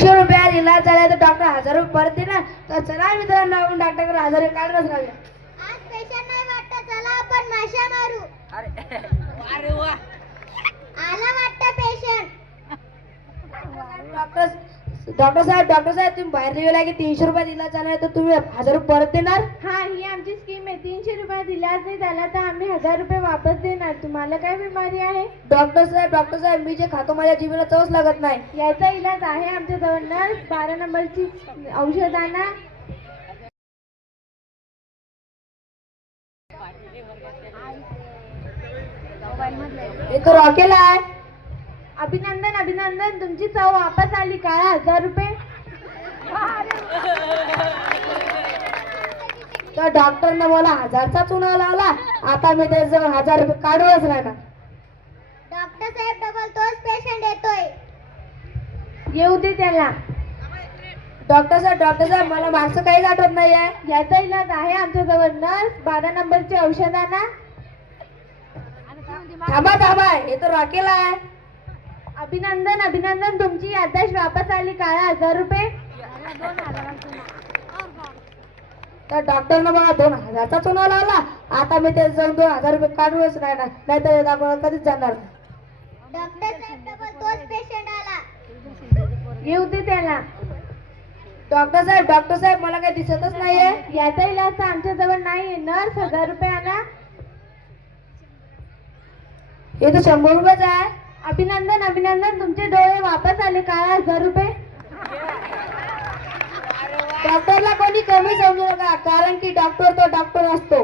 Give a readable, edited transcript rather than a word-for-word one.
₹300 इलाज झाला तर डॉक्टर 1000 रुपये परत देणार. तर चला मित्रांनो आपण डॉक्टरकडे 1000 रुपये काढूनच राहूया. आज पेशंट नाही वाटतं, चला आपण माशा मारू. अरे वा. आला वाटतं पेशंट. डॉक्टर साहेब तुम्ही बाहेर लिहिला की ₹300 इलाज झाला तर तुम्ही 1000 रुपये परत देणार. हा, ही आमची स्कीम आहे. ₹300 दिलाच नाही झाला तर आम्ही 1000 रुपये वापस देणार. तुम्हाला काय बिमारी आहे? डॉक्टर साहेब मी जे खातो माझ्या जीभेला चवच लागत नाही. याचा इलाज आहे आमच्याजवळ. नर्स 12 नंबरची औषध आणा. हे तर रॉकेल आहे. अभिनंदन, तुमची चव वापस आली. काय 1000 रुपये? तर डॉक्टरनं मला 1000चा चुना लावला. आता मी त्याच्याजवळ 1000 रुपये काढूनच राहणार. डॉक्टर साहेब डबल तोच पेशंट येतोय. येऊ दे त्याला. डॉक्टर साहेब मला मागचं काहीच आठवत नाही आहे. याचा इलाज आहे आमच्याजवळ. नर्स 12 नंबरची औषध आणा. थांबा हे तर रॉकेल आहे. अभिनंदन, तुमची याददाश्त वापस आली. काय 1000 रुपये? तर डॉक्टरनं मला 2000चा चुना लावला. आता मी त्याच्याजवळ 2000 रुपये काढूनच राहणार. नाहीतर आपण कधीच जाणार नाही. डॉक्टर साहेब डबल तोच पेशंट आला. येऊ दे त्याला. डॉक्टर साहेब मला काही दिसतच नाहीये. याचा इलाज तर आमच्याजवळ नाहीये. नर्स 1000 रुपये आणा. हे तर 100 रुपयेच आहे. अभिनंदन, तुमचे डोळे वापस आले. काय 1000 रुपये? डॉक्टरला कोणी कमी समजू नका, कारण की डॉक्टर तो डॉक्टर असतो.